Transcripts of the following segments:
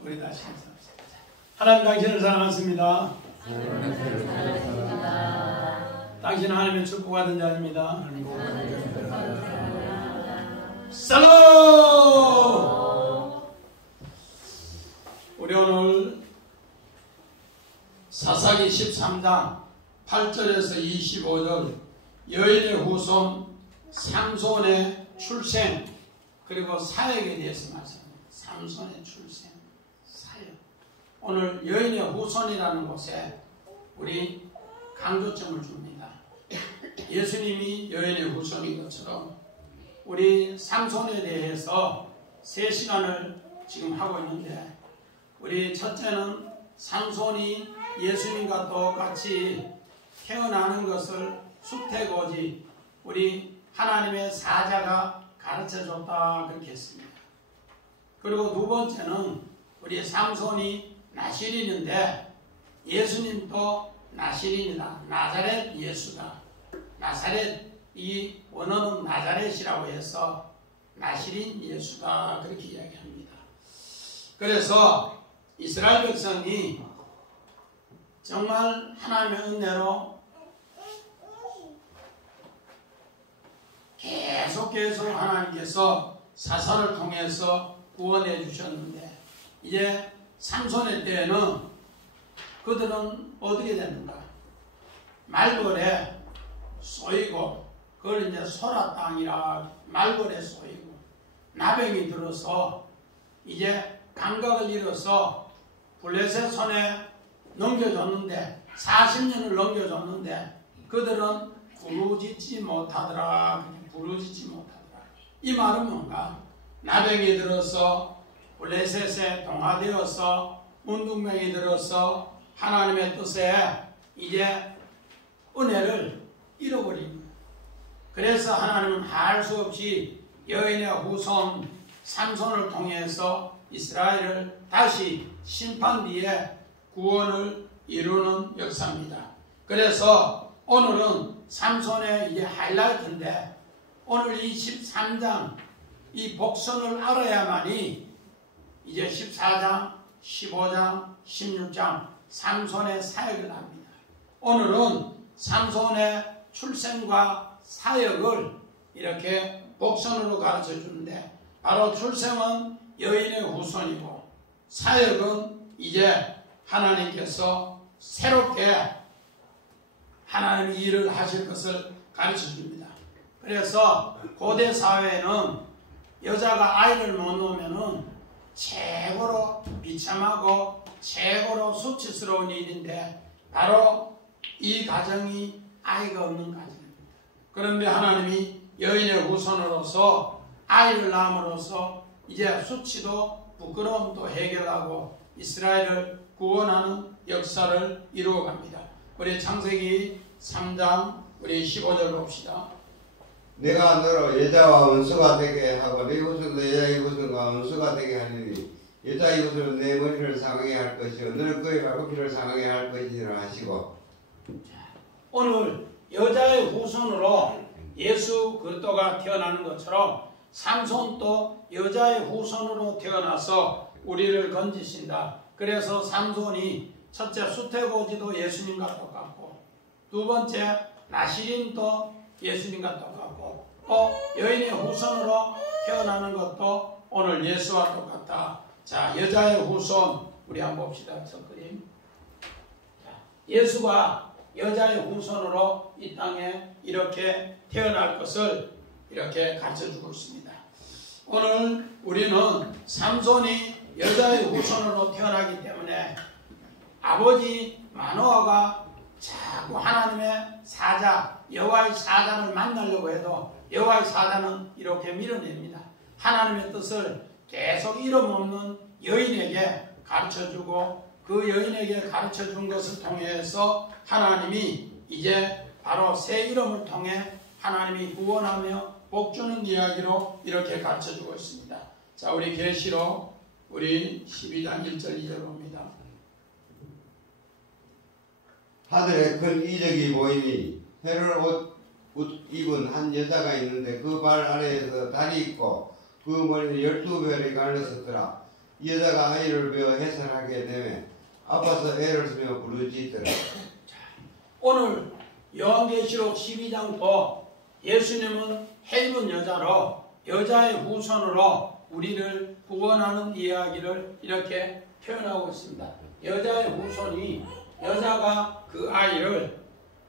우리 다시 인사합시다. 하나님 당신을 사랑하십니다. 당신은 하나님의 축복받은 자입니다. 살롬! 우리 오늘 사사기 13장 8절에서 25절 여인의 후손 삼손의 출생 그리고 사역에 대해서 말씀합니다. 삼손의 출생, 사역. 오늘 여인의 후손이라는 곳에 우리 강조점을 줍니다. 예수님이 여인의 후손인 것처럼 우리 삼손에 대해서 3시간을 지금 하고 있는데 우리 첫째는 삼손이 예수님과 똑같이 태어나는 것을 수태고지 우리 하나님의 사자가 가르쳐줬다 그렇게 했습니다. 그리고 두 번째는 우리 삼손이 나실인인데 예수님도 나실인이다. 나자렛 예수다. 나사렛 이 원어는 나자렛이라고 해서 나실인 예수다 그렇게 이야기합니다. 그래서 이스라엘 백성이 정말 하나님의 은혜로 계속 하나님께서 사사를 통해서 구원해 주셨는데 이제 삼손의 때에는 그들은 어떻게 됐는가? 말벌에 쏘이고 그걸 이제 소라 땅이라 말벌에 쏘이고 나병이 들어서 이제 감각을 잃어서 블레셋 손에 넘겨줬는데 40년을 넘겨줬는데 그들은 부르짖지 못하더라. 이 말은 뭔가? 나병이 들어서 블레셋에 동화되어서 문둥병이 들어서 하나님의 뜻에 이제 은혜를 잃어버린 거예요. 그래서 하나님은 할 수 없이 여인의 후손 삼손을 통해서 이스라엘을 다시 심판 뒤에 구원을 이루는 역사입니다. 그래서 오늘은 삼손의 이제 하이라이트인데 오늘 이 13장 이 복선을 알아야만이 이제 14장, 15장, 16장 삼손의 사역을 합니다. 오늘은 삼손의 출생과 사역을 이렇게 복선으로 가르쳐 주는데 바로 출생은 여인의 후손이고 사역은 이제 하나님께서 새롭게 하나님의 일을 하실 것을 가르쳐 줍니다. 그래서 고대 사회에는 여자가 아이를 못 놓으면은 최고로 비참하고 최고로 수치스러운 일인데 바로 이 가정이 아이가 없는 가정입니다. 그런데 하나님이 여인의 후손으로서 아이를 낳음으로써 이제 수치도 부끄러움도 해결하고 이스라엘을 구원하는 역사를 이루어갑니다. 우리 창세기 3장 우리 15절 봅시다. 내가 너로 여자와 원수가 되게 하고 네 후손도 여자의 후손과 원수가 되게 하리니 여자의 후손은 내 머리를 상하게 할 것이요 너는 그의 발굽히를 상하게 할 것이라 하시고. 오늘 여자의 후손으로 예수 그리스도가 태어나는 것처럼 삼손도 여자의 후손으로 태어나서 우리를 건지신다. 그래서 삼손이 첫째 수태고지도 예수님과 똑같고 두 번째 나실인도 예수님과 똑같고 또 여인의 후손으로 태어나는 것도 오늘 예수와 똑같다. 자, 여자의 후손 우리 한번 봅시다. 첫 그림. 예수가 여자의 후손으로 이 땅에 이렇게 태어날 것을 이렇게 가르쳐주고 있습니다. 오늘 우리는 삼손이 여자의 후손으로 태어나기 때문에 아버지 마노아가 자꾸 하나님의 사자 여호와의 사자를 만나려고 해도 여호와의 사자는 이렇게 밀어냅니다. 하나님의 뜻을 계속 잃어먹는 여인에게 가르쳐주고 그 여인에게 가르쳐준 것을 통해서 하나님이 이제 바로 새 이름을 통해 하나님이 구원하며 복주는 이야기로 이렇게 가르쳐주고 있습니다. 자, 우리 계시록 우리 12장 1절 2절 봅니다. 하늘에 큰 이적이 보이니 회를 옷 입은 한 여자가 있는데 그 발 아래에서 달이 있고 그 머리에 12별이 갈렸었더라. 이 여자가 아이를 배워 해산하게 되면 아파서 애를 쓰며 부르짖더라. 오늘 요한계시록 12장도 예수님은 헬문 여자로 여자의 후손으로 우리를 구원하는 이야기를 이렇게 표현하고 있습니다. 여자의 후손이 여자가 그 아이를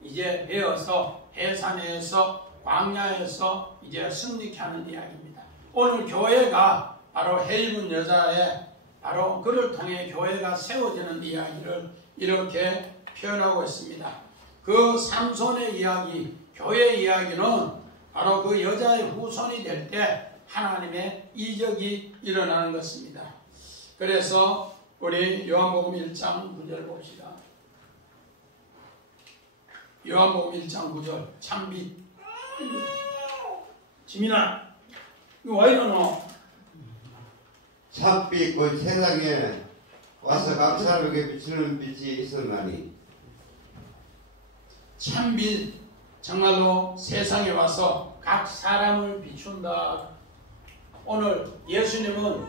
이제 배워서 해산에서 광야에서 이제 승리케 하는 이야기입니다. 오늘 교회가 바로 헬문 여자의 바로 그를 통해 교회가 세워지는 이야기를 이렇게 표현하고 있습니다. 그 삼손의 이야기, 교회 이야기는 바로 그 여자의 후손이 될 때 하나님의 이적이 일어나는 것입니다. 그래서 우리 요한복음 1장 9절 봅시다. 요한복음 1장 9절 참빛. 지민아 이거 왜 이러노? 참빛 곧 세상에 와서 각 사람에게 비추는 빛이 있었나니. 참빛 정말로 세상에 와서 각 사람을 비춘다. 오늘 예수님은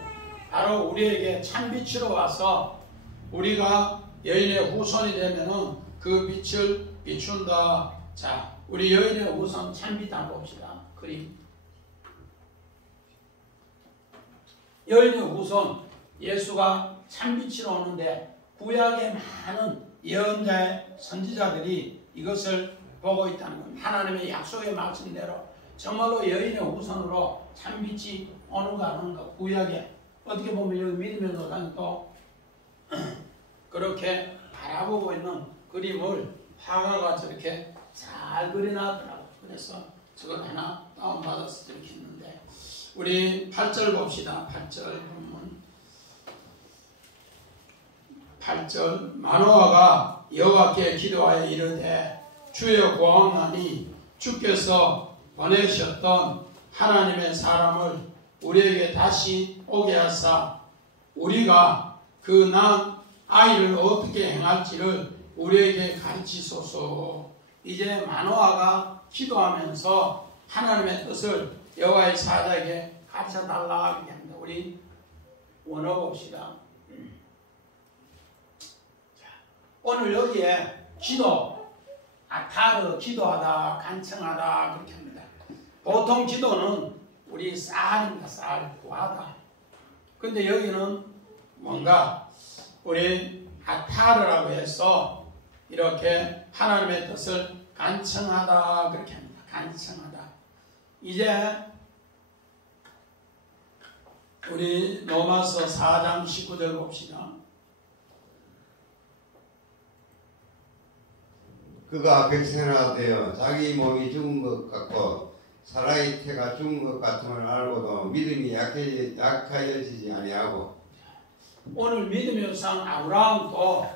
바로 우리에게 참빛으로 와서 우리가 여인의 후손이 되면은 그 빛을 비춘다. 자, 우리 여인의 후손 참빛 한번 봅시다. 그림. 여인의 후손 예수가 참빛으로 오는데 구약의 많은 예언자의 선지자들이 이것을 보고 있다는 겁니다. 하나님의 약속의 말씀대로 정말로 여인의 후손으로 참빛이 오는가 안 오는가 구약에 어떻게 보면 여기 믿음의 노상이 또 그렇게 바라보고 있는 그림을 화가가 저렇게 잘 그려놨더라고요. 그래서 저걸 하나 다운받아서 저렇게 했는데 우리 8절 봅시다. 8절 보면 8절 마노아가 여호와께 기도하여 이르되 주여 구하오나니 주께서 보내셨던 하나님의 사람을 우리에게 다시 오게 하사 우리가 그 난 아이를 어떻게 행할지를 우리에게 가르치소서. 이제 마노아가 기도하면서 하나님의 뜻을 여호와의 사자에게 가르쳐달라 이렇게 합니다. 우리 원어 봅시다. 오늘 여기에 기도, 아타르, 기도하다, 간청하다 그렇게 합니다. 보통 기도는 우리 쌀입니다. 쌀, 구하다. 근데 여기는 뭔가 우리 아타르라고 해서 이렇게 하나님의 뜻을 간청하다 그렇게 합니다. 간청하다. 이제 우리 로마서 4장 19절 봅시다. 그가 백세나 되어 자기 몸이 죽은 것 같고 사라의 태가 죽은 것 같음을 알고도 믿음이 약하여지지 아니하고. 오늘 믿음의 상 아브라함도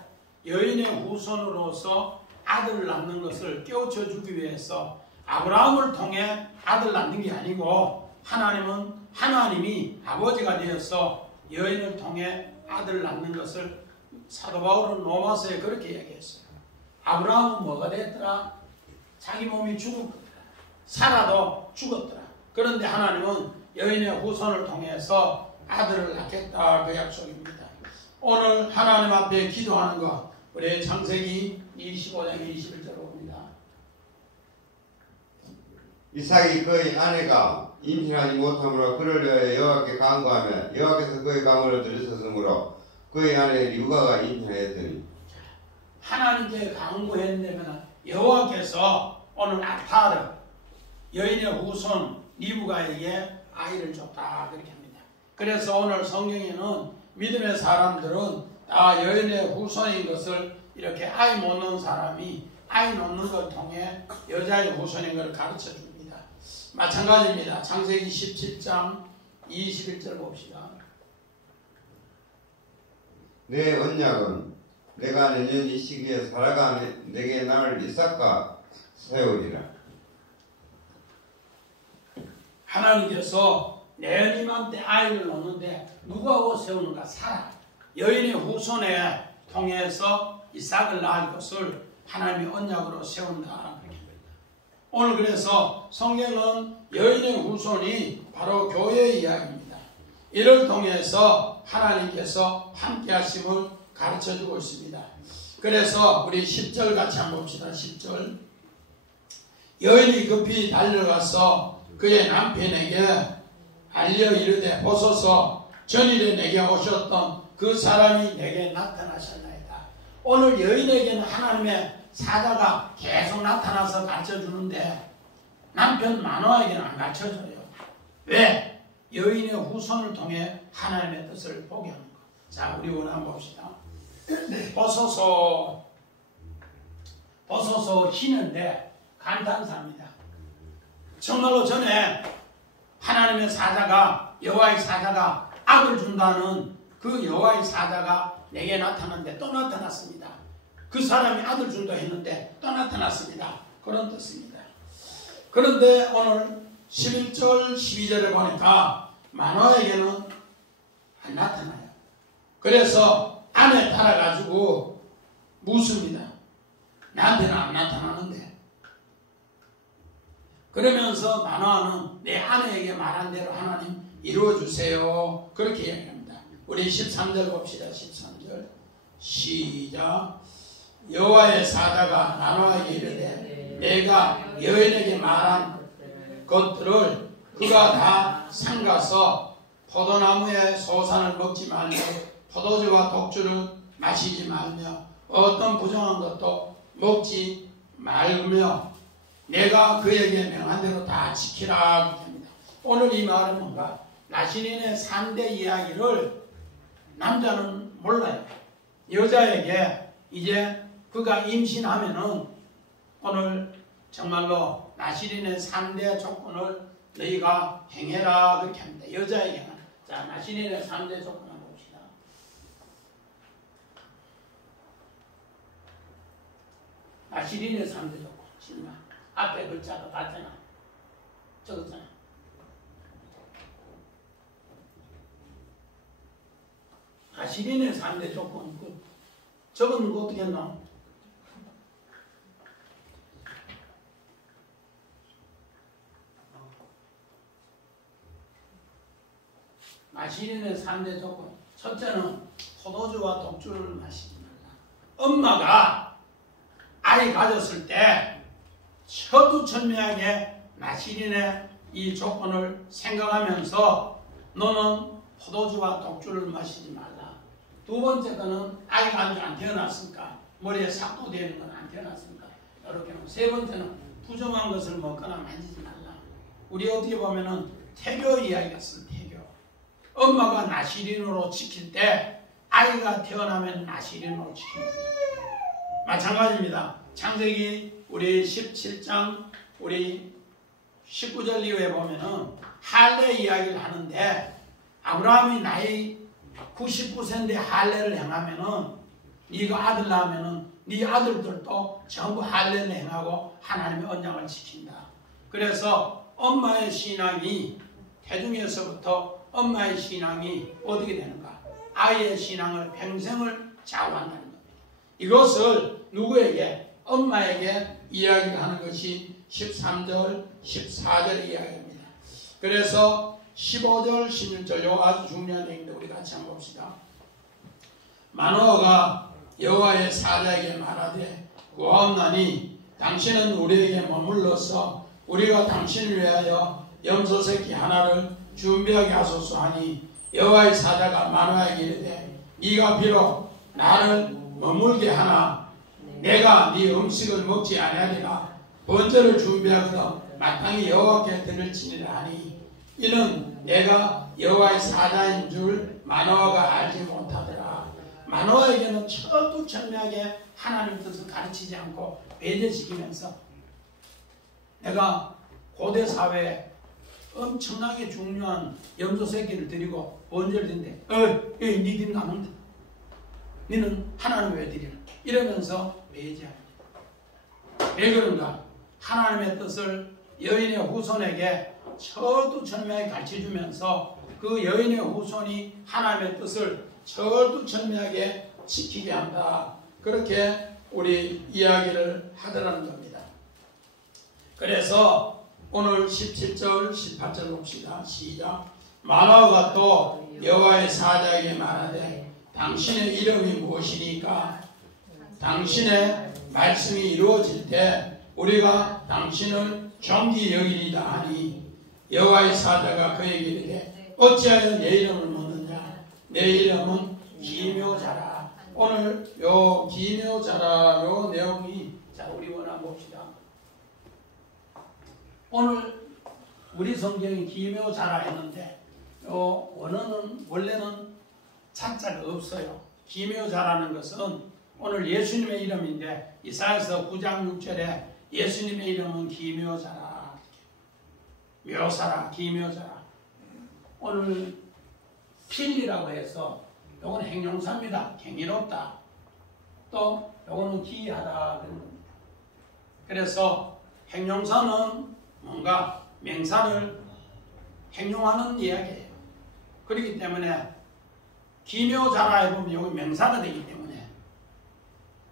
여인의 후손으로서 아들을 낳는 것을 깨우쳐 주기 위해서 아브라함을 통해 아들 낳는 게 아니고 하나님이 아버지가 되어서 여인을 통해 아들을 낳는 것을 사도 바울은 로마서에 그렇게 얘기했어요. 아브라함은 뭐가 됐더라? 자기 몸이 죽었더라. 살아도 죽었더라. 그런데 하나님은 여인의 후손을 통해서 아들을 낳겠다 그 약속입니다. 오늘 하나님 앞에 기도하는 것 우리 창세기 25장 21절 봅니다. 이삭이 그의 아내가 임신하지 못함으로 그를 위하여 여호와께 간구하며 여호와께서 그의 간구를 들으셨으므로 그의 아내 리브가가 임신하였더니. 하나님께 간구했는데 여호와께서 오늘 아타르 여인의 후손 리브가에게 아이를 줬다 그렇게 합니다. 그래서 오늘 성경에는 믿음의 사람들은 다 여인의 후손인 것을 이렇게 아이 못 낳는 사람이 아이 낳는 걸 통해 여자의 후손인 것을 가르쳐 줍니다. 마찬가지입니다. 창세기 17장 21절 봅시다. 내 언약은 내가 내년 이 시기에 살아가 내게 나를 이삭과 세우리라. 하나님께서 내년 때 아이를 낳는데 누가 세우는가? 사라. 여인의 후손에 통해서 이삭을 낳을 것을 하나님이 언약으로 세운다. 오늘 그래서 성경은 여인의 후손이 바로 교회의 이야기입니다. 이를 통해서 하나님께서 함께 하심을 가르쳐주고 있습니다. 그래서 우리 10절 같이 한번 봅시다. 10절. 여인이 급히 달려가서 그의 남편에게 알려 이르되 보소서 전일에 내게 오셨던 그 사람이 내게 나타나셨나이다. 오늘 여인에게는 하나님의 사자가 계속 나타나서 가르쳐주는데 남편 마노아에게는 안 가르쳐줘요. 왜? 여인의 후손을 통해 하나님의 뜻을 보게 하는 것. 자, 우리 오늘 한번 봅시다. 보소서 쉬는데 감탄사입니다. 정말로 전에 하나님의 사자가, 여호와의 사자가 악을 준다는 그 여호와의 사자가 내게 나타났는데 또 나타났습니다. 그 사람이 아들 준다 했는데 또 나타났습니다. 그런 뜻입니다. 그런데 오늘 11절 12절에 보니까 마노아에게는 안 나타나요. 그래서 아내 따라가지고 묻습니다. 나한테는 안 나타나는데. 그러면서 마노아는 내 아내에게 말한 대로 하나님 이루어주세요. 그렇게 이야기합니다. 우리 13절 봅시다. 13절 시작. 여호와의 사자가 마노아에게 이르되 내가 여인에게 말한 것들을 그가 다 삼가서 포도나무의 소산을 먹지 말며 포도주와 독주를 마시지 말며 어떤 부정한 것도 먹지 말며 내가 그에게 명한 대로 다 지키라 합니다. 오늘 이 말은 뭔가 나시린의 3대 이야기를 남자는 몰라요. 여자에게 이제 그가 임신하면은 오늘 정말로 나시린의 3대 조건을 너희가 행해라 그렇게 합니다. 여자에게는. 자, 나시린의 3대 조건 한번 봅시다. 나시린의 3대 조건. 실마 앞에 글자가 봤잖아. 적었잖아. 나시린의 3대 조건. 적은 거 어떻게 했나? 나시린의 3대 조건. 첫째는 포도주와 독주를 마시지 말라. 엄마가 아이 가졌을 때 처두천명하게 나시린의 이 조건을 생각하면서 너는 포도주와 독주를 마시지 말라. 두 번째 거는 아이가 아직 안 태어났으니까 머리에 삭도 되는 건 안 태어났으니까 이렇게는. 세 번째는 부정한 것을 먹거나 만지지 말라. 우리 어떻게 보면은 태교 이야기가 있어요. 태교. 엄마가 나시린으로 지킬 때 아이가 태어나면 나시린으로 지킵니다. 마찬가지입니다. 창세기 우리 17장 우리 19절 이후에 보면은 할례 이야기를 하는데 아브라함이 나이 99세인데 할례를 행하면은 네가 아들 낳으면은 네 아들들도 전부 할례를 행하고 하나님의 언약을 지킨다. 그래서 엄마의 신앙이 태중에서부터 엄마의 신앙이 어떻게 되는가? 아이의 신앙을 평생을 좌우한다는 겁니다. 이것을 누구에게? 엄마에게 이야기를 하는 것이 13절, 14절 이야기입니다. 그래서 15절, 16절 요 아주 중요한 얘기인데 우리 같이 한번 봅시다. 마노아가 여호와의 사자에게 말하되 구하옵나니 당신은 우리에게 머물러서 우리가 당신을 위하여 염소새끼 하나를 준비하게 하소서 하니 여호와의 사자가 마노아에게 이르되 네가 비록 나를 머물게 하나 내가 네 음식을 먹지 아니하리라. 번제를 준비하거든 마땅히 여호와께 드릴지니라 하니 이는 내가 여호와의 사자인 줄 마노아가 알지 못하더라. 마노아에게는 철두철미하게 하나님 뜻을 가르치지 않고 배제시키면서 내가 고대 사회에 엄청나게 중요한 염소 새끼를 드리고 번제를 드린대. 니들은 안 온다. 너는 하나님 왜 드리나? 이러면서 배제합니다. 왜 그런가? 하나님의 뜻을 여인의 후손에게 철두철미하게 가르쳐주면서 그 여인의 후손이 하나님의 뜻을 철두철미하게 지키게 한다. 그렇게 우리 이야기를 하더라는 겁니다. 그래서 오늘 17절, 18절 봅시다. 시작. 마노아가 또 여호와의 사자에게 말하되 당신의 이름이 무엇이니까? 당신의 말씀이 이루어질 때 우리가 당신을 존귀 여기리다 하니 여호와의 사자가 그에게 이르되 어찌하여 내 이름을 묻느냐? 내 이름은 기묘자라. 오늘 요 기묘자라 요 내용이 자 우리 원한 봅시다. 오늘 우리 성경이 기묘자라 했는데 요 원어는 원래는 찬자가 없어요. 기묘자라는 것은 오늘 예수님의 이름인데 이사야서 9장 6절에 예수님의 이름은 기묘자라. 묘사라 기묘자라. 오늘 필리라고 해서 요건 행용사입니다. 경이롭다. 또 요거는 기이하다. 그래서 행용사는 뭔가 명사를 행용하는 이야기예요. 그렇기 때문에 기묘자라에 보면 여기 명사가 되기 때문에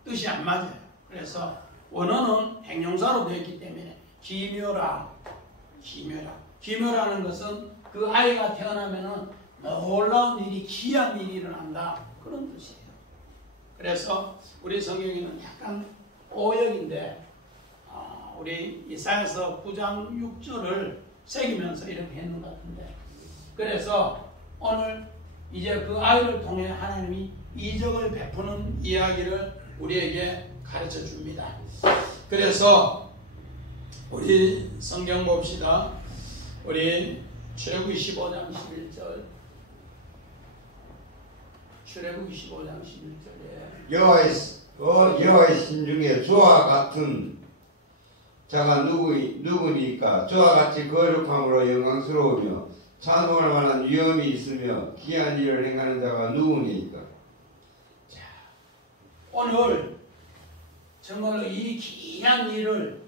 뜻이 안 맞아요. 그래서 원어는 행용사로 되어 있기 때문에 기묘라. 기묘라는 것은 그 아이가 태어나면은 놀라운 일이 기이한 일이 일어난다. 그런 뜻이에요. 그래서 우리 성경에는 약간 오역인데 우리 이사야서 9장 6절을 새기면서 이렇게 했는 것 같은데 그래서 오늘 이제 그 아이를 통해 하나님이 이적을 베푸는 이야기를 우리에게 가르쳐 줍니다. 그래서 우리 성경 봅시다. 우리 출애굽기 15장 11절 출애굽기 15장 11절에 여호와의 신 중에 저와 같은 자가 누구니까? 저와 같이 거룩함으로 영광스러우며 찬송할 만한 위엄이 있으며 기이한 일을 행하는 자가 누구니까? 자, 오늘 정말로 이 기이한 일을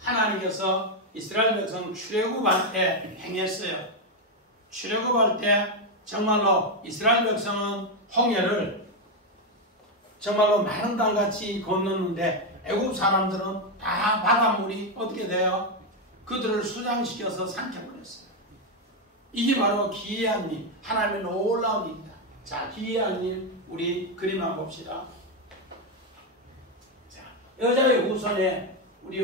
하나님께서 이스라엘 백성 출애굽할 때 행했어요. 출애굽할 때 정말로 이스라엘 백성은 홍해를 정말로 마른 땅같이 건넜는데 애굽 사람들은 다 바닷물이 어떻게 돼요? 그들을 수장시켜서 삼켜버렸어요. 이게 바로 기이한 일, 하나님의 놀라운 일이다. 자, 기이한 일 우리 그림 한번 봅시다. 자, 여자의 후손에 우리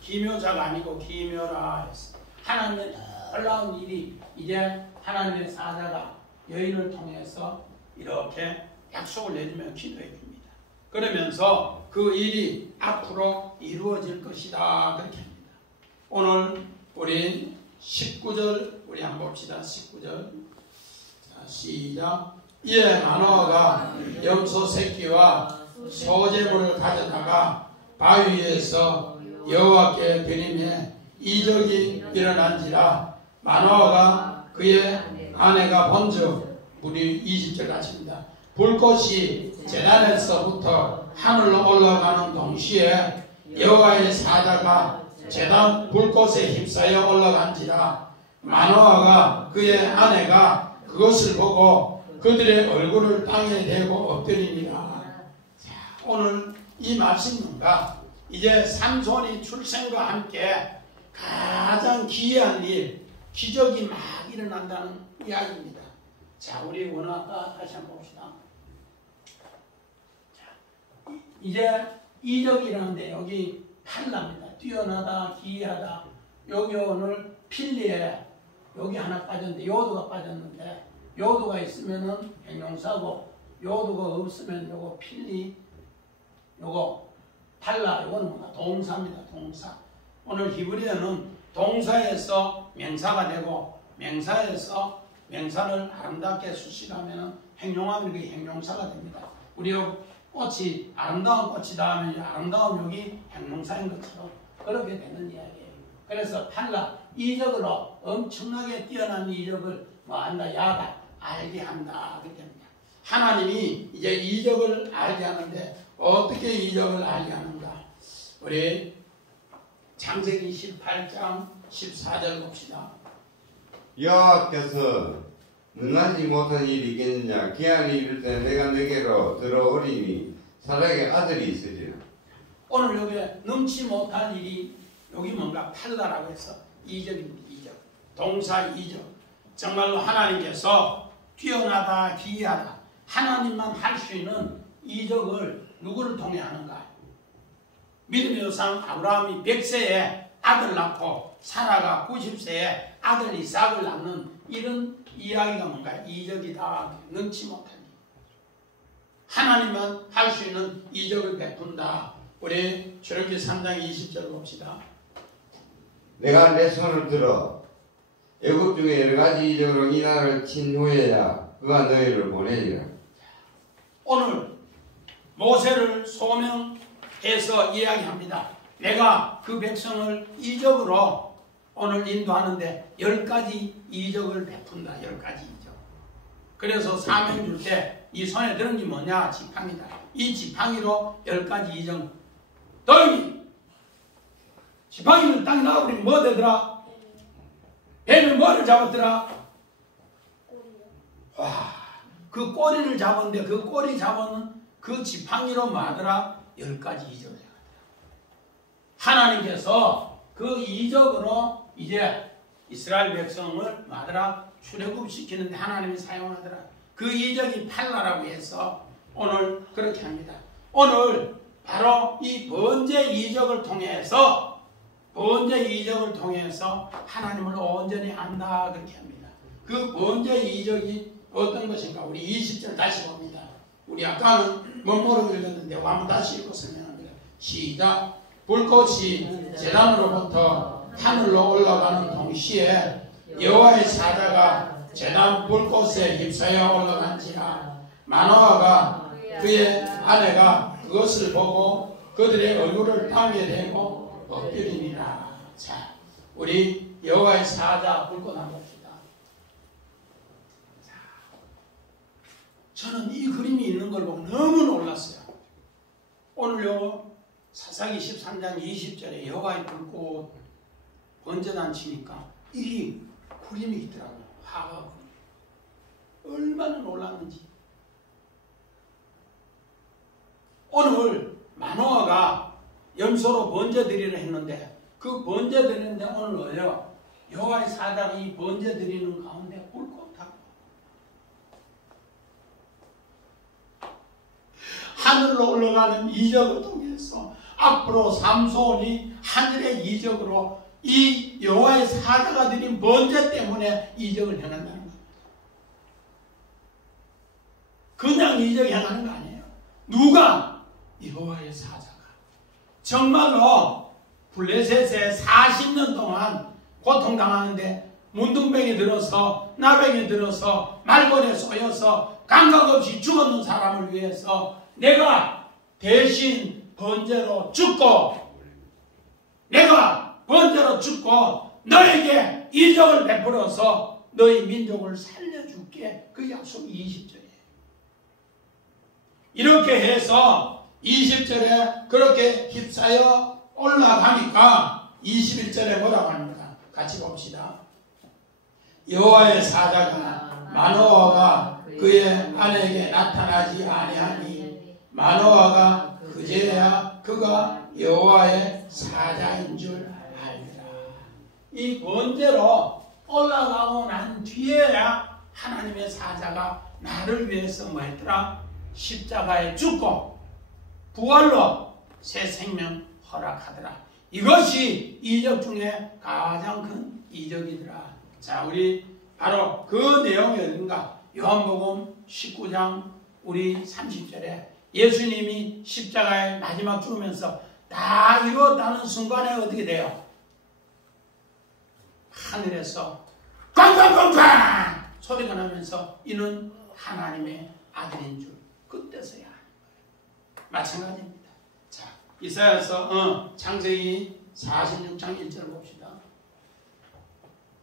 기묘자가 아니고 기묘라 했어. 하나님의 놀라운 일이 이제 하나님의 사자가 여인을 통해서 이렇게 약속을 내주며 기도해 줍니다. 그러면서 그 일이 앞으로 이루어질 것이다. 그렇게 합니다. 오늘 우리 19절 우리 한번 봅시다. 19절 자, 시작. 이에 마노아가 염소 새끼와 소제물을 가져다가 바위에서 여호와께 드리매 이적이 일어난지라. 마노아가 그의 아내가 본즉 우리 20절 같습니다. 불꽃이 제단에서부터 하늘로 올라가는 동시에 여호와의 사자가 제단 불꽃에 휩싸여 올라간지라. 마노아가 그의 아내가 그것을 보고 그들의 얼굴을 땅에 대고 엎드리니라. 자, 오늘 이 말씀인가 이제 삼손이 출생과 함께 가장 기이한 일, 기적이 막 일어난다는 이야기입니다. 자, 우리 원화가 다시 한번 봅시다. 자, 이제 이적이 일어나는데 여기 팔랍니다. 뛰어나다, 기이하다. 여기 오늘 필리에 여기 하나 빠졌는데 요도가 빠졌는데 요도가 있으면은 행용사고 요도가 없으면 요거 필리 요거 팔라 요거는 뭔가 동사입니다. 동사. 오늘 히브리어는 동사에서 명사가 되고 명사에서 명사를 아름답게 수식하면 행용하면 그게 행용사가 됩니다. 우리 꽃이 아름다운 꽃이 닿으면 아름다운 여기 행용사인 것처럼 그렇게 되는 이야기예요. 그래서 팔라 이적으로 엄청나게 뛰어난 이적을 뭐한다 야다 알게 한다 그렇게 합니다. 하나님이 이제 이적을 알게 하는데 어떻게 이적을 알게 하는가? 우리 창세기 18장 14절 봅시다. 여호와께서 능하지 못한 일이 있겠느냐? 기한이 이를 때 내가 네게로 들어오리니 사라에게 아들이 있으리라. 오늘 여기 능치 못할 일이 여기 뭔가 팔라라고 해서 이적입니다. 이적. 동사 이적. 정말로 하나님께서 뛰어나다 기이하다 하나님만 할 수 있는 이적을 누구를 통해 하는가? 믿음의 조상 아브라함이 100세에 아들 낳고 사라가 90세에 아들 이삭을 낳는 이런 이야기가 뭔가 이적이다. 능치 못한 일. 하나님만 할 수 있는 이적을 베푼다. 우리 출애굽기 3장 20절 봅시다. 내가 내 손을 들어 애굽 중에 여러 가지 이적으로 이 나라를 친 후에야 그가 너희를 보내리라. 오늘 모세를 소명해서 이야기합니다. 내가 그 백성을 이적으로 오늘 인도하는데 10가지 이적을 베푼다. 10가지 이적. 그래서 사명 줄 때 이 손에 드는 게 뭐냐? 지팡이다. 이 지팡이로 10가지 이적. 너희 지팡이를 딱 놔버리면 뭐 되더라? 뱀이 뭐를 잡았더라? 와, 그 꼬리를 잡았는데 그 꼬리 잡은 그 지팡이로 뭐하더라? 10가지 이적을 하더라. 하나님께서 그 이적으로 이제 이스라엘 백성을 뭐하더라? 출애굽시키는데 하나님이 사용하더라. 그 이적이 팔라라고 해서 오늘 그렇게 합니다. 오늘 바로 이 번제 이적을 통해서 하나님을 온전히 안다 그렇게 합니다. 그 번제 이적이 어떤 것인가? 우리 20절 다시 봅니다. 우리 아까는 멋모르고 읽었는데 한번 다시 읽고 설명합니다. 시작. 불꽃이 제단으로부터 하늘로 올라가는 동시에 여호와의 사자가 제단 불꽃에 휩싸여 올라간지라. 마노아가 그의 아내가 그것을 보고 그들의 얼굴을 땅에 대고 엎드리니라. 자, 우리 여호와의 사자 불꽃 한번 봅시다. 저는 이 그림이 있는 걸 보고 너무 놀랐어요. 오늘요 사사기 13장 20절에 여호와의 불꽃 번제단치니까 이 그림이 있더라고요. 화가 얼마나 놀랐는지. 오늘 마노아가 염소로 번제 드리려 했는데 그 번제 드리는데 오늘 뭐예요? 여호와의 사자가 이 번제 드리는 가운데 불꽃하고 하늘로 올라가는 이적을 통해서 앞으로 삼손이 하늘의 이적으로 이 여호와의 사자가 드린 번제 때문에 이적을 행한다는 겁니다. 그냥 이적 행하는 거 아니에요. 누가? 여호와의 사자가. 정말로 블레셋에 40년 동안 고통당하는데 문둥병이 들어서 나병이 들어서 말벌에 쏘여서 감각 없이 죽었는 사람을 위해서 내가 대신 번제로 죽고 너에게 이적을 베풀어서 너희 민족을 살려줄게. 그 약속이 20절이에요. 이렇게 해서 20절에 그렇게 휩싸여 올라가니까 21절에 뭐라고 합니까? 같이 봅시다. 여호와의 사자가 마노아가 그의 아내에게 나타나지 아니하니 마노아가 그제야 그가 여호와의 사자인 줄 알리라. 이 번제로 올라가고 난 뒤에야 하나님의 사자가 나를 위해서 뭐 했더라? 십자가에 죽고 부활로 새 생명 허락하더라. 이것이 이적 중에 가장 큰 이적이더라. 자, 우리 바로 그 내용이 어딘가? 요한복음 19장 우리 30절에 예수님이 십자가에 마지막 죽으면서 다 이뤘다는 순간에 어떻게 돼요? 하늘에서 꽝꽝꽝꽝 소리가 나면서 이는 하나님의 아들인 줄 그때서야 하는 거예요. 마찬가지입니다. 자, 이사야서 창세기 46장 1절 봅시다.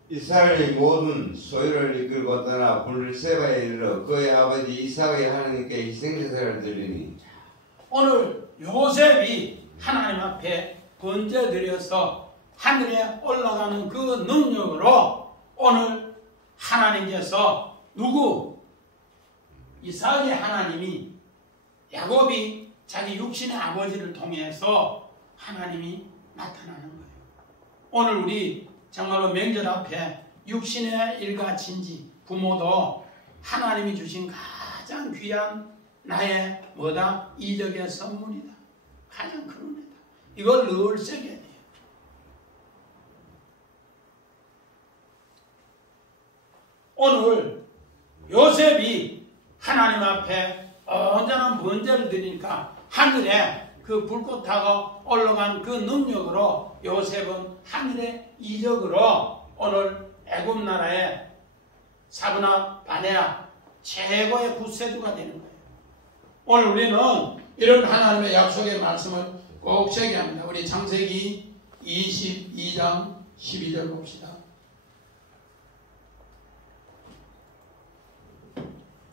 이스라엘의 모든 소유를 이끌고 떠나 블세바에 이르러 그의 아버지 이삭의 하나님께 희생제사를 드리니. 오늘 요셉이 하나님 앞에 번제 드려서 하늘에 올라가는 그 능력으로 오늘 하나님께서 누구? 이삭의 하나님이 야곱이 자기 육신의 아버지를 통해서 하나님이 나타나는 거예요. 오늘 우리 정말로 명절 앞에 육신의 일가친지 부모도 하나님이 주신 가장 귀한 나의 뭐다? 이적의 선물이다. 가장 큰 은혜다. 이걸 늘 새겨야 돼요. 오늘 요셉이 하나님 앞에 온전한 번제를 드리니까 하늘에 그 불꽃하고 올라간 그 능력으로 요셉은 하늘의 이적으로 오늘 애굽 나라의 사브나 바네아 최고의 구세주가 되는 거예요. 오늘 우리는 이런 하나님의 약속의 말씀을 꼭 새겨야 합니다. 우리 창세기 22장 12절 봅시다.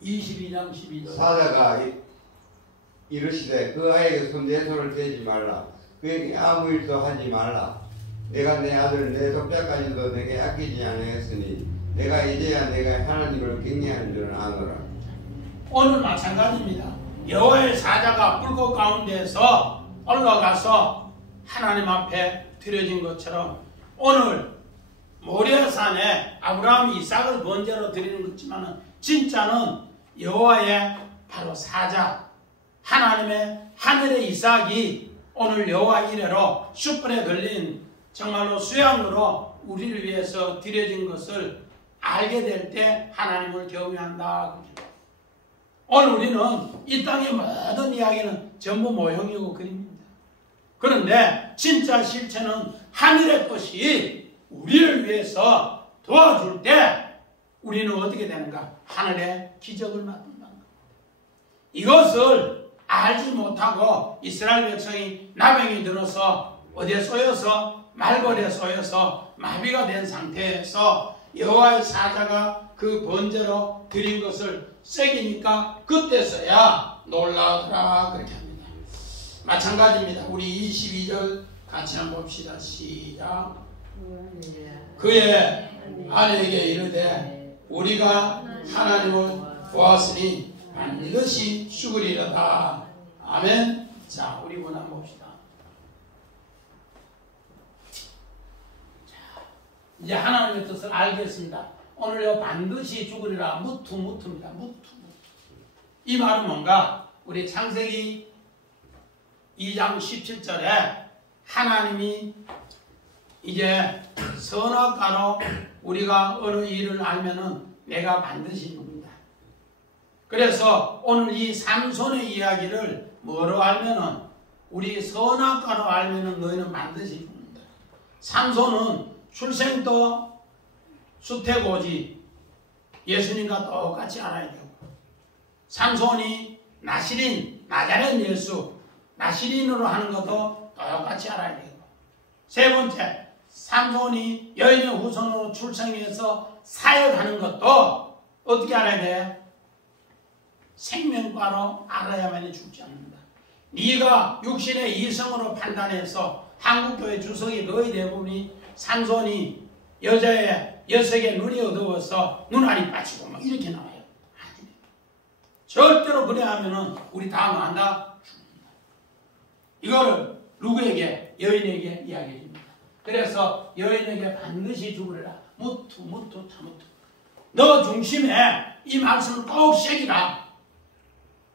22장 12절. 사자가 이르시되 그 아이에게 손에 손을 대지 말라. 그에게 아무 일도 하지 말라. 내가 내 아들 내 독자까지도 내게 아끼지 아니하였으니 내가 이제야 내가 하나님을 경외하는 줄은 아노라. 오늘 마찬가지입니다. 여호와의 사자가 불꽃 가운데서 올라가서 하나님 앞에 드려진 것처럼 오늘 모리아산에 아브라함이 이삭을 번제로 드리는 것지만은 진짜는 여호와의 바로 사자 하나님의 하늘의 이삭이 오늘 여호와 이래로 숯불에 걸린 정말로 수양으로 우리를 위해서 드려진 것을 알게 될 때 하나님을 경외한다. 오늘 우리는 이 땅의 모든 이야기는 전부 모형이고 그림입니다. 그런데 진짜 실체는 하늘의 것이 우리를 위해서 도와줄 때 우리는 어떻게 되는가? 하늘의 기적을 맛본다는 겁니다. 이것을 알지 못하고 이스라엘 백성이 나병이 들어서 어디에 쏘여서 말벌에 쏘여서 마비가 된 상태에서 여호와의 사자가 그 번제로 드린 것을 새기니까 그때서야 놀라더라 그렇게 합니다. 마찬가지입니다. 우리 22절 같이 한번 봅시다. 시작. 그의 아내에게 이르되 우리가 하나님을 보았으니 반드시 죽으리로다. 아멘. 자, 우리 문 한번 봅시다. 자, 이제 하나님의 뜻을 알겠습니다. 오늘요 반드시 죽으리라. 무투입니다. 무투. 이 말은 뭔가? 우리 창세기 2장 17절에 하나님이 이제 선악과로 우리가 어느 일을 알면은 내가 반드시 죽는다. 그래서 오늘 이 삼손의 이야기를 뭐로 알면은 우리 선악과로 알면은 너희는 반드시 죽는다. 삼손은 출생도 수태고지 예수님과 똑같이 알아야 되고 삼손이 나시린 나자렛 예수 나시린으로 하는 것도 똑같이 알아야 되고 세 번째 삼손이 여인의 후손으로 출생해서 사역하는 것도 어떻게 알아야 돼? 생명과로 알아야만이 죽지 않는다. 네가 육신의 이성으로 판단해서 한국교회 주석이 거의 대부분이 삼손이 여자의 여색의 눈이 어두워서 눈알이 빠지고 막 이렇게 나와요. 아니, 절대로 그래 하면은 우리 다 망한다. 죽는다. 이거를 누구에게? 여인에게 이야기해 줍니다. 그래서 여인에게 반드시 죽으리라. 무투 타무투. 너 중심에 이 말씀을 꼭 새기라.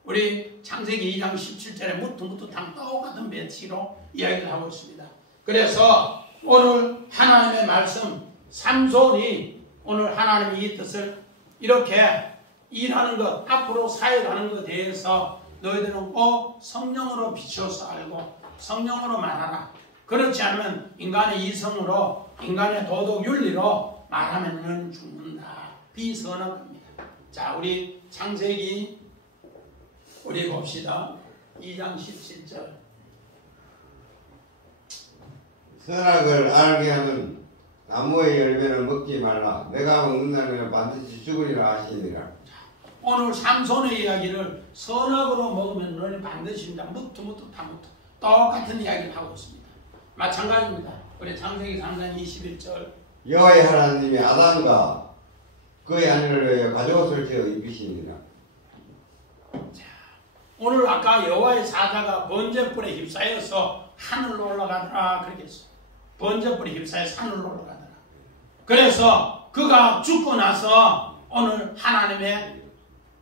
우리 창세기 2장 17절에 무투 탕 똑같은 배치로 이야기를 하고 있습니다. 그래서 오늘 하나님의 말씀 삼손이 오늘 하나님의 이 뜻을 이렇게 일하는 것 앞으로 사역하는 것에 대해서 너희들은 꼭 성령으로 비춰서 알고 성령으로 말하라. 그렇지 않으면 인간의 이성으로 인간의 도덕 윤리로 말하면 너는 죽는다. 비선한 겁니다. 자, 우리 창세기 우리 봅시다. 2장 17절. 선악을 알게 하는 나무의 열매를 먹지 말라. 내가 먹는다면 반드시 죽으리라 하시니라. 오늘 삼손의 이야기를 선악으로 먹으면 너는 반드시입니다. 무투 타무투. 똑같은 이야기를 하고 있습니다. 마찬가지입니다. 우리 창세기 3장 21절. 여호와의 하나님이 아담과 그의 아내를 위하여 가죽옷을 지어 입히시니라. 자, 오늘 아까 여호와의 사자가 번제불에 휩싸여서 하늘로 올라가더라 그렇게 했어요. 번제불에 휩싸여서 하늘로 올라가더라. 그래서 그가 죽고 나서 오늘 하나님의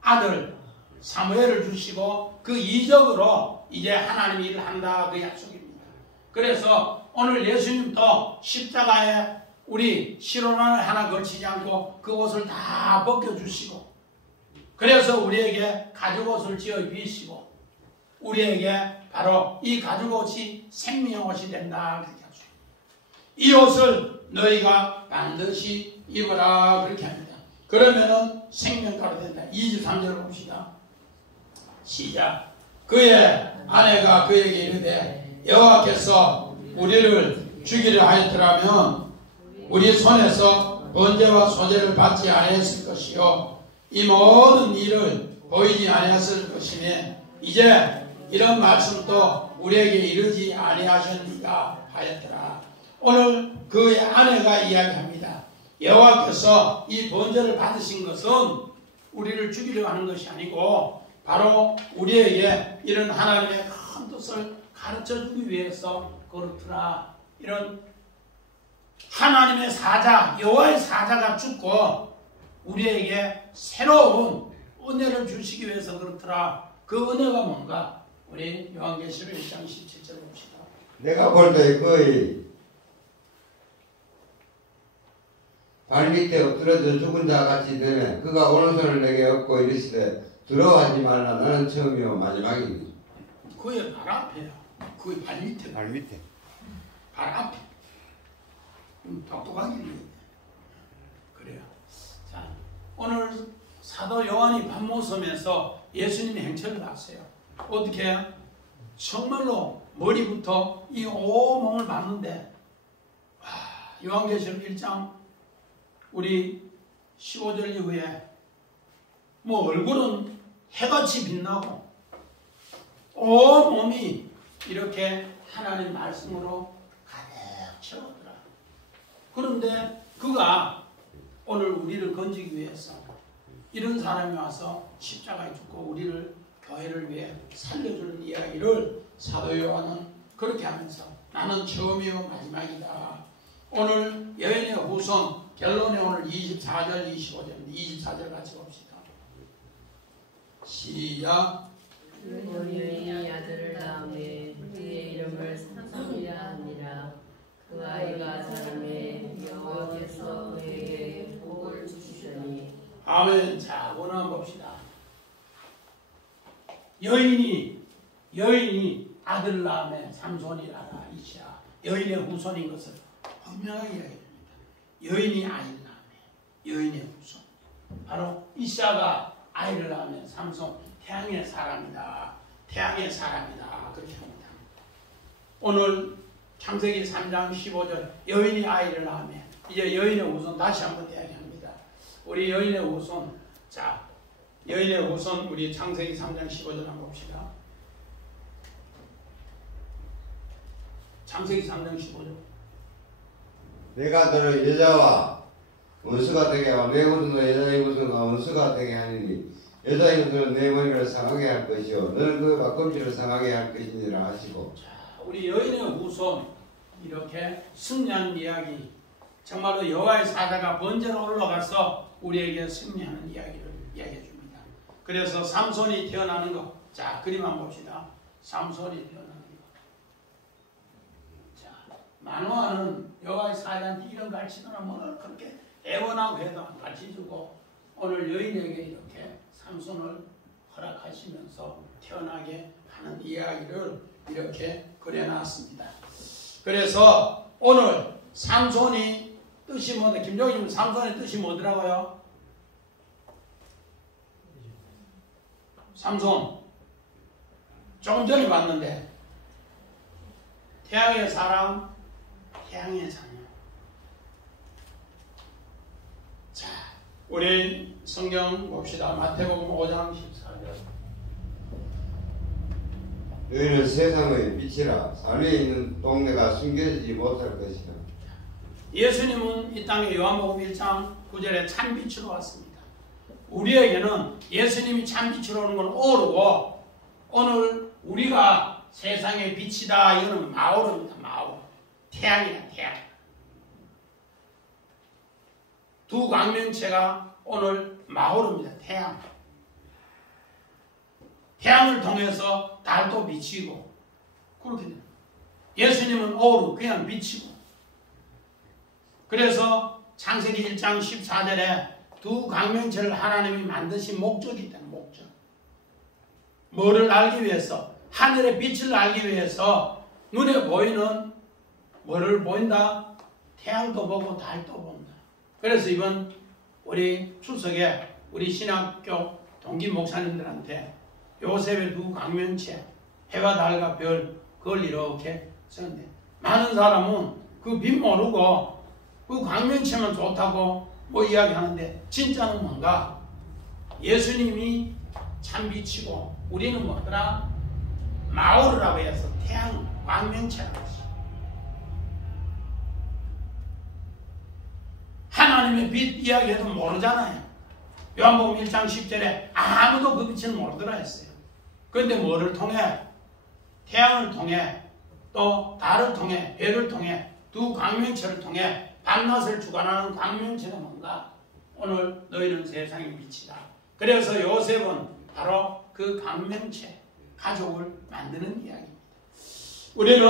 아들 사무엘을 주시고 그 이적으로 이제 하나님이 일을 한다 그 약속입니다. 그래서 오늘 예수님도 십자가에 우리 실온을 하나 걸치지 않고 그 옷을 다 벗겨주시고 그래서 우리에게 가죽옷을 지어 입히시고 우리에게 바로 이 가죽옷이 생명의 옷이 된다 그렇게 하죠. 이 옷을 너희가 반드시 입어라 그렇게 합니다. 그러면은 생명가로 된다. 23절 봅시다. 시작. 그의 아내가 그에게 이르되 여호와께서 우리를 죽이려 하였더라면 우리 손에서 번제와 소제를 받지 아니했을 것이요 이 모든 일을 보이지 아니했을 것이니 이제 이런 말씀도 우리에게 이르지 아니하셨니까 하였더라. 오늘 그의 아내가 이야기합니다. 여호와께서 이 번제를 받으신 것은 우리를 죽이려 하는 것이 아니고 바로 우리에게 이런 하나님의 큰 뜻을 가르쳐주기 위해서 그렇더라. 이런 하나님의 사자, 여호와의 사자가 죽고 우리에게 새로운 은혜를 주시기 위해서 그렇더라. 그 은혜가 뭔가? 우리 요한계시록 1장 17절 봅시다. 내가 볼 때 거의 발밑에 엎드려져 죽은 자 같이 되네. 그가 오른손을 내게 얻고 이르시되 두려워하지 말라. 나는 처음이요 마지막이니. 그의 발 앞에요. 그의 발 밑에. 발 밑에. 발 앞에. 똑똑하게 있네. 그래요. 자, 오늘 사도 요한이 밤모섬에서 예수님의 행체를 봤어요. 어떻게 해요? 정말로 머리부터 이 온몸을 봤는데 요한계시록 1장 우리 15절 이후에 뭐 얼굴은 해같이 빛나고 온몸이 이렇게 하나님 말씀으로 가득 채웠더라. 그런데 그가 오늘 우리를 건지기 위해서 이런 사람이 와서 십자가에 죽고 우리를 교회를 위해 살려주는 이야기를 사도 요한은 그렇게 하면서 나는 처음이요 마지막이다. 오늘 여인의 후손 결론에 오늘 24절 25절입니다. 24절 같이 봅시다. 시작. 여인이 아들을 낳으매 그의 이름을 삼손이라 하니라. 그 아이가 자라매 여호와께서 그에게 복을 주시더니. 아멘. 자, 오늘 한번 봅시다. 여인이 아들을 낳으매 삼손이라라 이시라. 여인의 후손인 것을 분명하게 이야기합니다. 여인이 아이를 낳으매 여인의 후손. 바로 이사가 아이를 낳으면 삼손 태양의 사람이다. 태양의 사람이다. 그렇게 합니다. 오늘 창세기 3장 15절 여인이 아이를 낳으면 이제 여인의 후손 다시 한번 이야기합니다. 우리 여인의 후손. 자, 여인의 후손 우리 창세기 3장 15절 한번 봅시다. 창세기 3장 15절. 내가 너를 여자와 원수가 되게 하고 내 후손도 여자의 후손과 원수가 되게 하리니 여자의 후손은 내 머리를 상하게 할 것이요 너는 그 발꿈치를 상하게 할 것이니라 하시고. 자, 우리 여인의 후손 이렇게 승리하는 이야기. 정말로 여호와의 사자가 번제로 올라가서 우리에게 승리하는 이야기를 이야기해 줍니다. 그래서 삼손이 태어나는 것. 자, 그림 한번 봅시다. 삼손이 태어나는 것. 자, 만화는 여호와의 사자한테 이런 가르치거나 뭘 그렇게 애원하고 해도 안 가르쳐주고 오늘 여인에게 이렇게 삼손을 허락하시면서 태어나게 하는 이야기를 이렇게 그려놨습니다. 그래서 오늘 삼손이 뜻이 뭐냐? 김종희님 삼손의 뜻이 뭐더라고요? 삼손 조금 전에 봤는데 태양의 사람, 태양의 자녀. 자, 우리 성경 봅시다. 마태복음 5장 14절. 너희는 세상의 빛이라. 산에 있는 동네가 숨겨지지 못할 것이다. 예수님은 이 땅에 요한복음 1장 9절에 참빛으로 왔습니다. 우리에게는 예수님이 참빛으로 오는 건 오르고 오늘 우리가 세상의 빛이다. 이거는 마오르입니다. 마오르. 태양이다. 태양. 두 광명체가 오늘 마오르입니다. 태양. 태양을 통해서 달도 비치고 그렇게 돼요. 예수님은 오르 그냥 비치고. 그래서 창세기 1장 14절에 두 광명체를 하나님이 만드신 목적이 있다. 목적. 뭐를 알기 위해서? 하늘의 빛을 알기 위해서 눈에 보이는 뭐를 보인다? 태양도 보고 달도 본다. 그래서 이번 우리 추석에 우리 신학교 동기 목사님들한테 요셉의 두 광명체 해와 달과 별 그걸 이렇게 썼는데 많은 사람은 그 빛 모르고 그 광명체만 좋다고 뭐 이야기하는데 진짜는 뭔가? 예수님이 참 빛이고 우리는 뭐더라? 마오르라고 해서 태양 광명체라고 했어. 하나님의 빛 이야기해도 모르잖아요. 요한복음 1장 10절에 아무도 그 빛을 모르더라 했어요. 그런데 뭐를 통해? 태양을 통해 또 달을 통해 별을 통해 두 광명체를 통해 밤낮을 주관하는 광명체가 뭔가? 오늘 너희는 세상의 빛이다. 그래서 요셉은 바로 그 광명체 가족을 만드는 이야기입니다. 우리는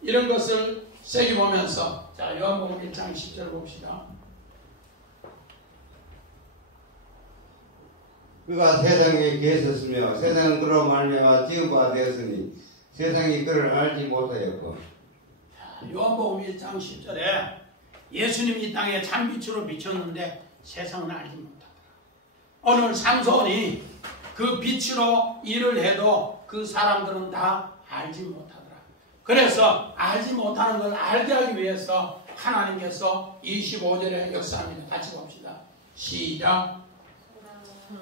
이런 것을 세게 보면서 자 요한복음 1장 10절 봅시다. 그가 세상에 계셨으며 세상은 그로 말미암아 지은 바 되었으니 세상이 그를 알지 못하였고. 요한복음 1장 10절에 예수님이 이 땅에 참빛으로 비쳤는데 세상은 알지 못하더라. 오늘 삼손이 그 빛으로 일을 해도 그 사람들은 다 알지 못하더라. 그래서 알지 못하는 걸 알게 하기 위해서 하나님께서 25절에 역사합니다. 같이 봅시다. 시작.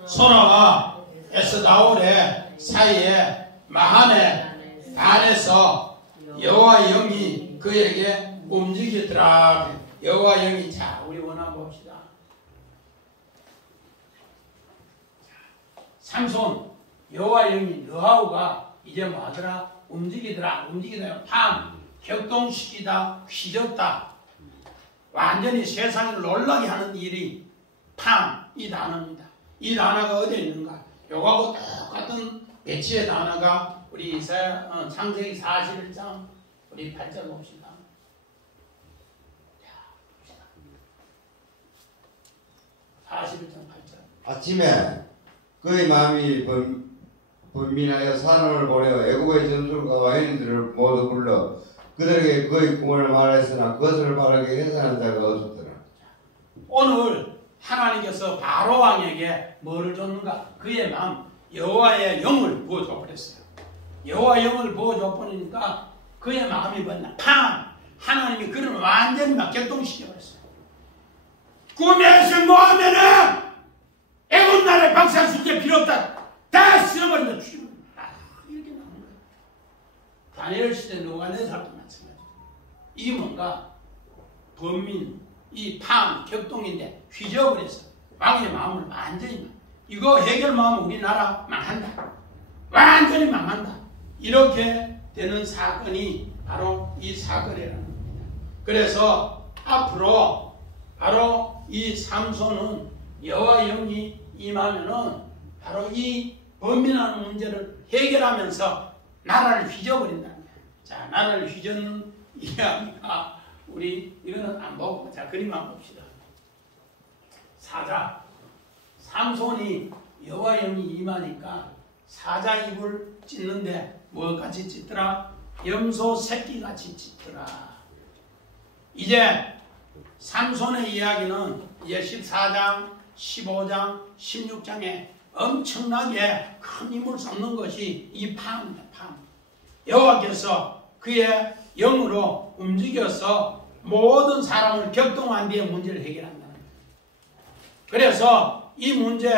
소라와 에스다올의 사이에 마함의 단에서 여호와 영이 그에게 움직이더라. 여호와 영이 자 우리 원한 봅시다. 삼손 여호와 영이 너하우가 이제 뭐하더라? 움직이더라. 밤 격동시키다 휘졌다. 완전히 세상을 놀라게 하는 일이 밤 이 단어입니다. 이 단어가 어디에 있는가? 요거하고 똑같은 배치의 단어가 우리 이사야 창세기 41장 우리 8절 봅시다. 41장 8절. 아침에 그의 마음이 번민하여 산을 보내어 애국의 전술과 와인들을 모두 불러 그들에게 그의 꿈을 말했으나 그것을 바라게 해산한 자가 없었더라. 오늘 하나님께서 바로 왕에게 뭐를 줬는가? 그의 마음 여호와의 영을 부어줘 버렸어요. 여호와의 영을 부어줘 버리니까 그의 마음이 뭐냐? 하나님이 그를 완전히 막 격동시켜 버렸어요. 꿈에서 뭐하면은 애굽 나라의 박살수에 필요 없다. 다 쓸어버린다. 죽이면 이렇게 나오는 거예요. 다니엘 시대 느부갓네살도 마찬가지죠. 이게 뭔가 범민 이 격동인데 휘저어버렸어. 왕의 마음을 완전히 이거 해결만 하면 우리나라 망한다. 완전히 망한다. 이렇게 되는 사건이 바로 이 사건이라는 겁니다. 그래서 앞으로 바로 이 삼손은 여호와 영이 임하면은 바로 이 범민하는 문제를 해결하면서 나라를 휘저어버린다는 거예요. 자, 나라를 휘저는 이야기가 우리 이거는 안 보고 자 그림만 봅시다. 사자 삼손이 여호와 영이 임하니까 사자 입을 찢는데 뭐같이 찢더라? 염소 새끼같이 찢더라. 이제 삼손의 이야기는 이제 14장 15장 16장에 엄청나게 큰 힘을 쏟는 것이 이 밤입니다. 여호와께서 그의 영으로 움직여서 모든 사람을 격동한 뒤에 문제를 해결한다는 거예요. 그래서 이 문제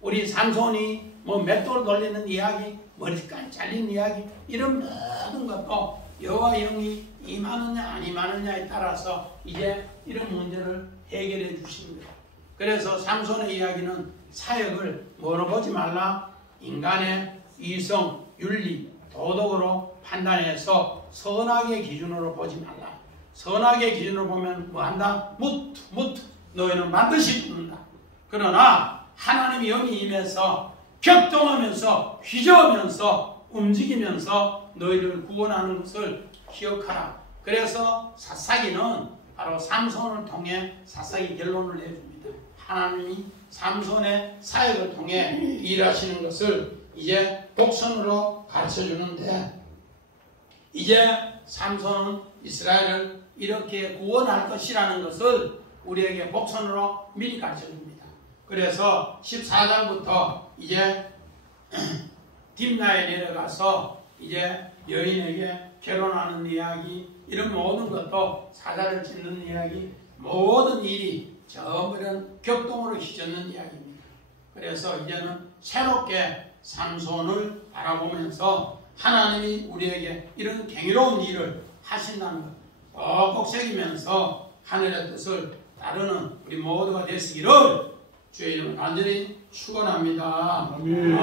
우리 삼손이 뭐 맷돌 돌리는 이야기, 머리까지 잘린 이야기 이런 모든 것도 여호와 영이 임하느냐 안 임하느냐에 따라서 이제 이런 문제를 해결해 주십니다. 그래서 삼손의 이야기는 사역을 뭐로 보지 말라? 인간의 이성, 윤리, 도덕으로 판단해서 선악의 기준으로 보지 말라. 선악의 기준으로 보면 뭐한다? 무트 너희는 반드시 죽는다. 그러나 하나님이 영이 임해서 격동하면서 휘저으면서 움직이면서 너희를 구원하는 것을 기억하라. 그래서 사사기는 바로 삼손을 통해 사사기 결론을 내줍니다. 하나님이 삼손의 사역을 통해 일하시는 것을 이제 복선으로 가르쳐주는데, 이제 삼손은 이스라엘을 이렇게 구원할 것이라는 것을 우리에게 복선으로 미리 가르쳐줍니다. 그래서 14장부터 이제 딥나에 내려가서 이제 여인에게 결혼하는 이야기, 이런 모든 것도 사자를 찢는 이야기, 모든 일이 전부 이런 격동으로 휘젓는 이야기입니다. 그래서 이제는 새롭게 삼손을 바라보면서 하나님이 우리에게 이런 경이로운 일을 하신다는 것 꼭꼭 새기면서 하늘의 뜻을 따르는 우리 모두가 되시기를 주의 이름으로 간절히 축원합니다. 아멘.